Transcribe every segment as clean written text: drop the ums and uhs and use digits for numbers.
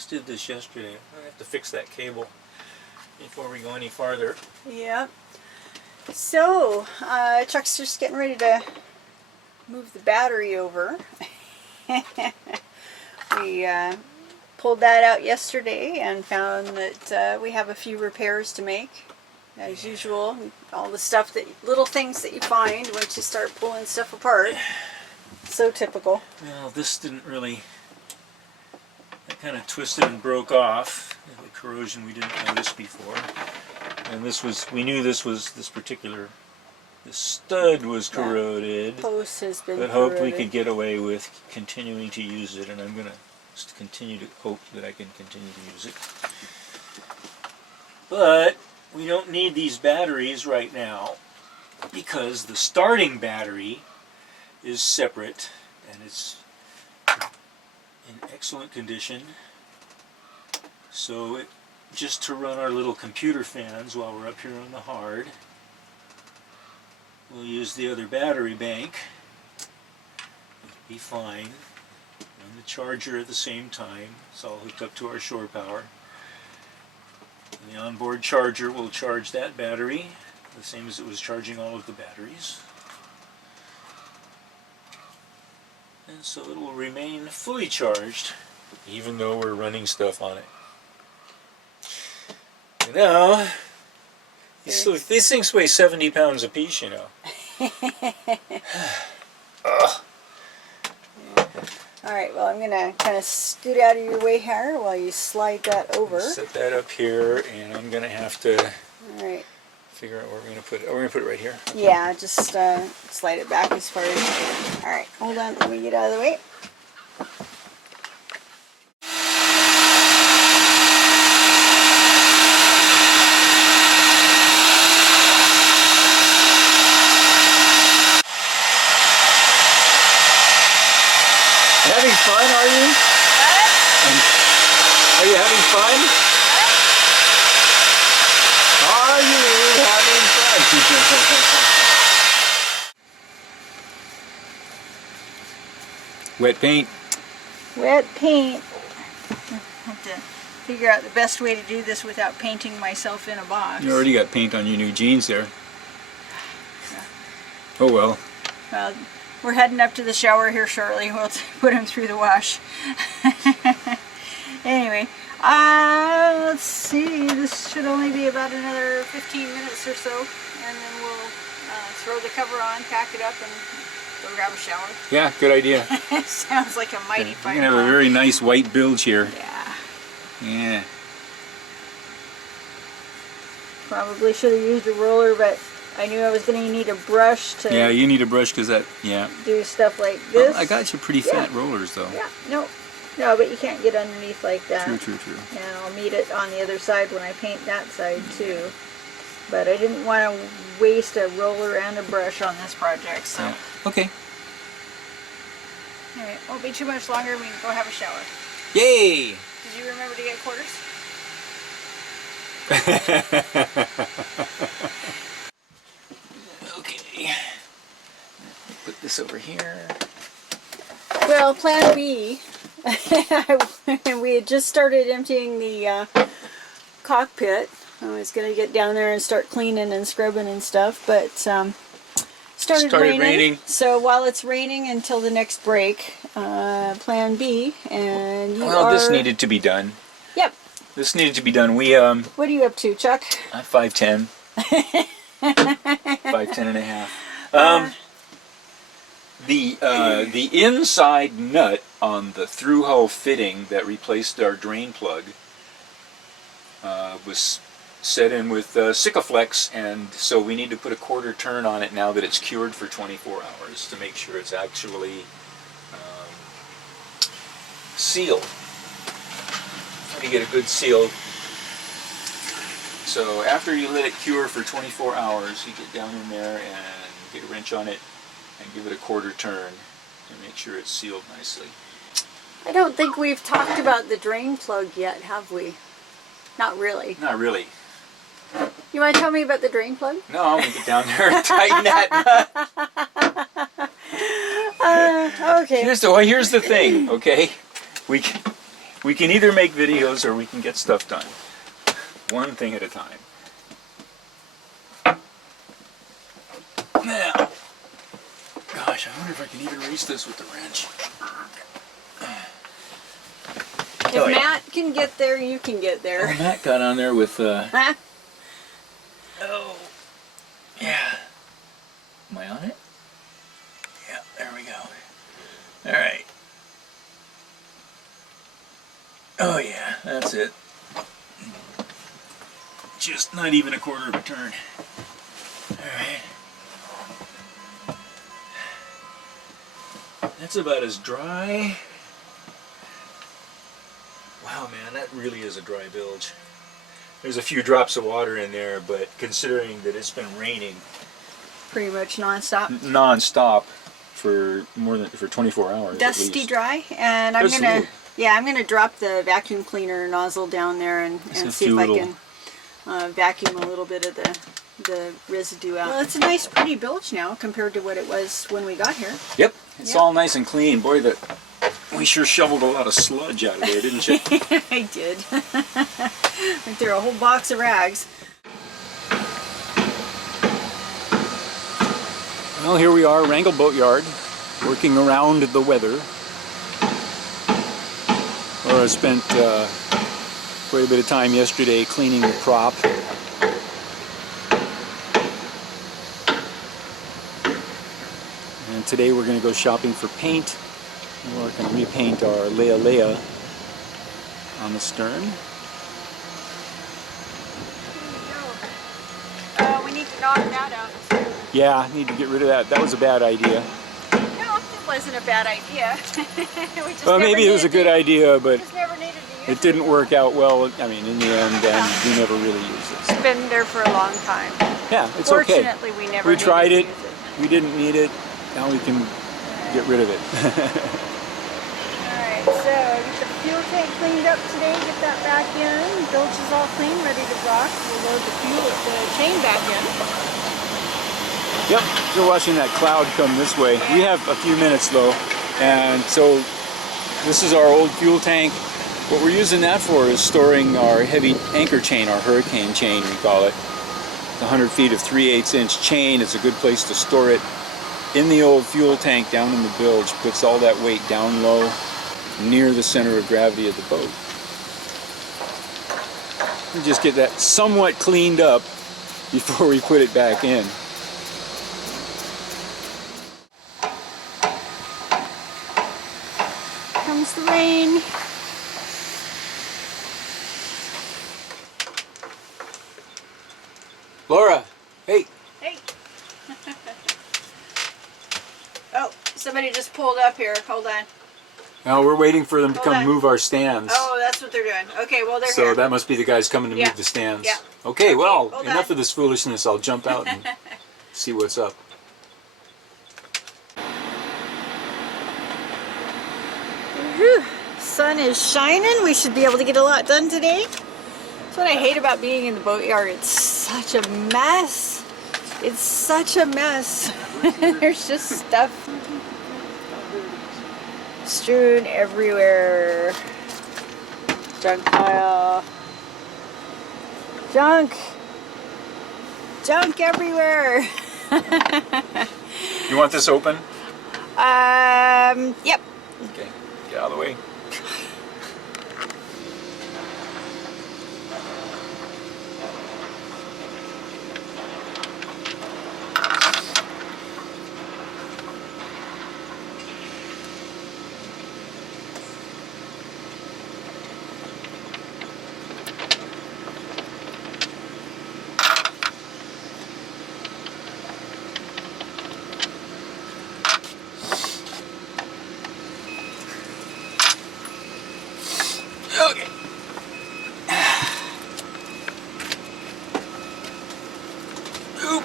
just did this yesterday. I have to fix that cable before we go any farther. Yep. So, Chuck's just getting ready to move the battery over. We pulled that out yesterday and found that we have a few repairs to make. As usual, all the stuff little things that you find once you start pulling stuff apart. So typical. Well, this didn't really, it kind of twisted and broke off. The corrosion we didn't notice before. And this was, we knew this stud was corroded. Post has been but corroded. hoped we could get away with continuing to use it, and I'm going to just continue to hope that I can continue to use it. But we don't need these batteries right now because the starting battery is separate and it's in excellent condition. So just to run our little computer fans while we're up here on the hard, we'll use the other battery bank. It'll be fine. And the charger at the same time. It's all hooked up to our shore power. And the onboard charger will charge that battery the same as it was charging all of the batteries. And so it will remain fully charged even though we're running stuff on it. And now, these things weigh 70 pounds apiece, you know. Alright, well I'm going to kind of scoot out of your way here while you slide that over. Set that up here, and I'm going to have to figure out where we're going to put it. Oh, we're going to put it right here. Okay. Yeah, just slide it back as far as... Alright, hold on, let me get out of the way. Having fun, are you? What? Are you having fun? What? Are you having fun? Wet paint. Wet paint. I have to figure out the best way to do this without painting myself in a box. You already got paint on your new jeans there. Oh well. Well, we're heading up to the shower here shortly. We'll put them through the wash. Anyway, let's see. This should only be about another 15 minutes or so, and then we'll throw the cover on, pack it up, and go grab a shower. Yeah, good idea. Sounds like a mighty fine. You're gonna have a very nice white bilge here. Yeah. Yeah. Probably should have used a roller, but I knew I was going to need a brush to Yeah, you need a brush because that, yeah. do stuff like this. Well, I got you pretty fat rollers though. Yeah, no, but you can't get underneath like that. True. And I'll meet it on the other side when I paint that side too. But I didn't want to waste a roller and a brush on this project, so. Yeah. Okay. Anyway, won't be too much longer. We can go have a shower. Yay! Did you remember to get quarters? Okay. Put this over here. Well, plan B. We had just started emptying the cockpit. I was going to get down there and start cleaning and scrubbing and stuff, but started raining. So while it's raining until the next break, plan B, and you Well, this needed to be done. Yep. This needed to be done. We What are you up to, Chuck? I'm 5'10". 5'10" and a half. The inside nut on the through hull fitting that replaced our drain plug was set in with Sikaflex, and so we need to put a quarter turn on it now that it's cured for 24 hours to make sure it's actually sealed. To get a good seal. So after you let it cure for 24 hours, you get down in there and get a wrench on it and give it a quarter turn to make sure it's sealed nicely. I don't think we've talked about the drain plug yet, have we? Not really. Not really. You want to tell me about the drain plug? No, I'm going to get down there and tighten that nut. Okay. Here's the thing, okay? We can either make videos or we can get stuff done. One thing at a time. Now, gosh, I wonder if I can even reach this with the wrench. If Matt can get there, you can get there. Oh, Matt got on there with, Huh? oh, yeah. Am I on it? Yeah, there we go. All right. Oh yeah, that's it. Just not even a quarter of a turn. Alright. That's about as dry. Wow, man, that really is a dry bilge. There's a few drops of water in there, but considering that it's been raining Pretty much non-stop. non-stop for 24 hours. Dusty dry, and I'm Absolutely. gonna I'm gonna drop the vacuum cleaner nozzle down there and see if I can vacuum a little bit of the residue out. Well, it's a nice pretty bilge now compared to what it was when we got here. Yep, it's all nice and clean. Boy, we sure shoveled a lot of sludge out of there, didn't you? I did. Went through a whole box of rags. Well, here we are, Wrangell Boatyard, working around the weather. Laura spent quite a bit of time yesterday cleaning the prop. And today we're going to go shopping for paint. We're going to repaint our Lealea on the stern. We need to knock that out. Yeah, need to get rid of that. That was a bad idea. No, it wasn't a bad idea. We just Well, maybe it was a good idea, but just never needed to use it didn't work out well. I mean, in the end, and we never really used it. So. It's been there for a long time. Yeah, it's okay. Fortunately, we never We tried needed it. to use it. We didn't need it. Now we can get rid of it. Alright, so get the fuel tank cleaned up today, get that back in. Bilge is all clean, ready to rock. We'll load the chain back in. Yep, we're watching that cloud come this way. We have a few minutes though, and so this is our old fuel tank. What we're using that for is storing our heavy anchor chain, our hurricane chain we call it. It's 100 feet of 3/8 inch chain. It's a good place to store it. In the old fuel tank down in the bilge, puts all that weight down low near the center of gravity of the boat. We just get that somewhat cleaned up before we put it back in. Comes the rain. Laura, hey. Hey. Oh, somebody just pulled up here. Hold on. Now we're waiting for them to Hold come on. move our stands. Oh, that's what they're doing. Okay, well, they're So here. that must be the guys coming to Yeah. move the stands. Yeah. Okay, well, hold enough on. of this foolishness. I'll jump out and see what's up. Whew. Sun is shining. We should be able to get a lot done today. That's what I hate about being in the boatyard. It's such a mess. It's such a mess. There's just stuff strewn everywhere. Junk pile. Junk. Junk everywhere. You want this open? Yep. Okay, get out of the way. Okay. Oop.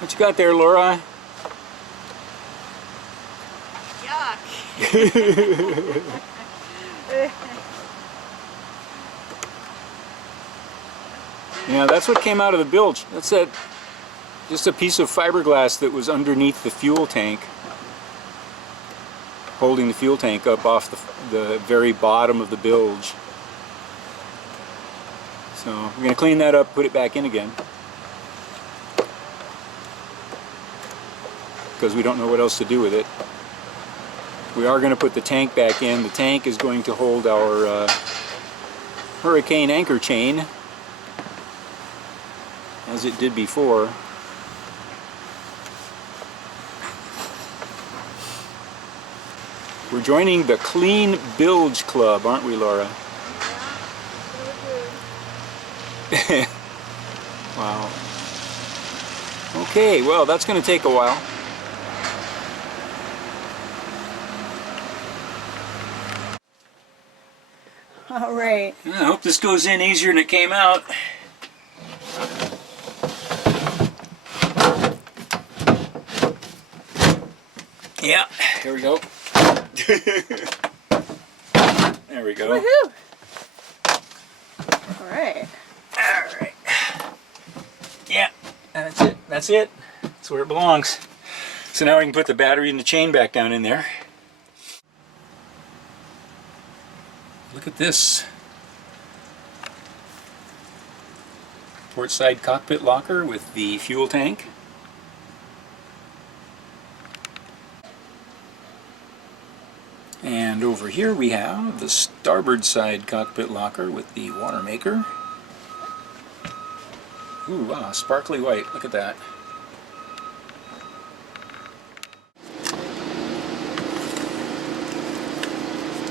What you got there, Laura? Yeah, that's what came out of the bilge. That's just a piece of fiberglass that was underneath the fuel tank, holding the fuel tank up off the very bottom of the bilge. So we're going to clean that up, put it back in again, because we don't know what else to do with it. We are going to put the tank back in. The tank is going to hold our hurricane anchor chain, as it did before. We're joining the Clean Bilge Club, aren't we, Laura? Wow. Okay, well, that's going to take a while. All right. I hope this goes in easier than it came out. Yeah, here we go. There we go. Woohoo! All right. Alright. Yeah, that's it. That's it. That's where it belongs. So now we can put the battery and the chain back down in there. Look at this. Port side cockpit locker with the fuel tank. And over here we have the starboard side cockpit locker with the water maker. Ooh, wow, sparkly white. Look at that.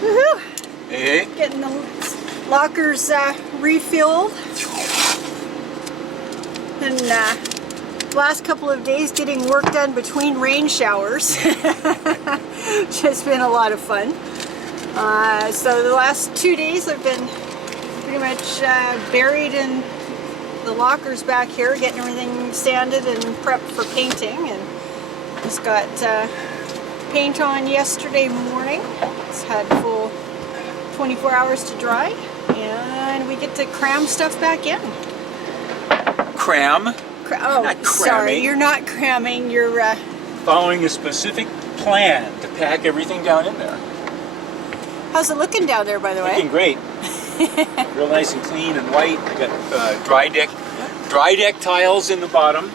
Woohoo! Hey. Getting the lockers refilled. And last couple of days getting work done between rain showers. Which has been a lot of fun. So the last 2 days I've been pretty much buried in the lockers back here, getting everything sanded and prepped for painting. And just got paint on yesterday morning. It's had full 24 hours to dry, and we get to cram stuff back in. Cram. Oh, Not sorry, cramming. you're not cramming. You're Following a specific plan to pack everything down in there. how's it looking down there, by the way? Looking great. Real nice and clean and white. I got dry deck tiles in the bottom.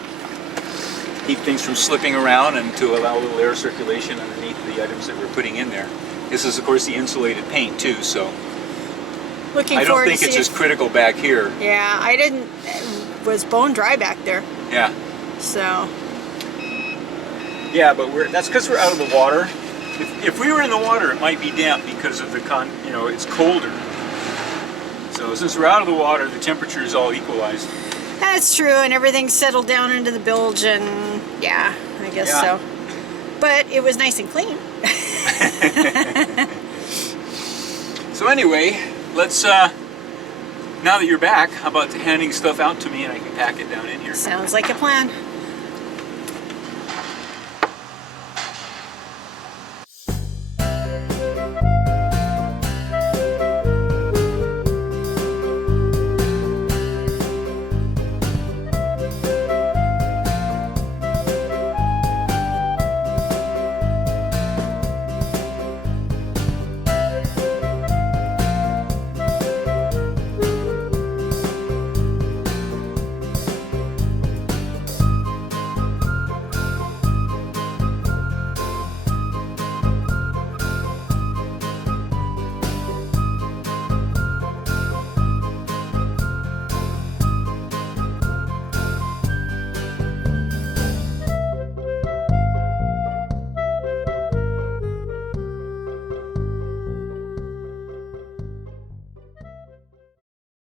Keep things from slipping around and to allow a little air circulation underneath the items that we're putting in there. This is, of course, the insulated paint too, so Looking I don't forward think to it's see as critical back here. Yeah, I didn't. It was bone dry back there, Yeah. so Yeah, but that's because we're out of the water. If we were in the water, it might be damp because of the it's colder. So since we're out of the water, the temperature is all equalized. that's true, and everything's settled down into the bilge, and yeah, I guess Yeah. so. But it was nice and clean. So anyway, let's now that you're back, how about handing stuff out to me and I can pack it down in here? Sounds like a plan.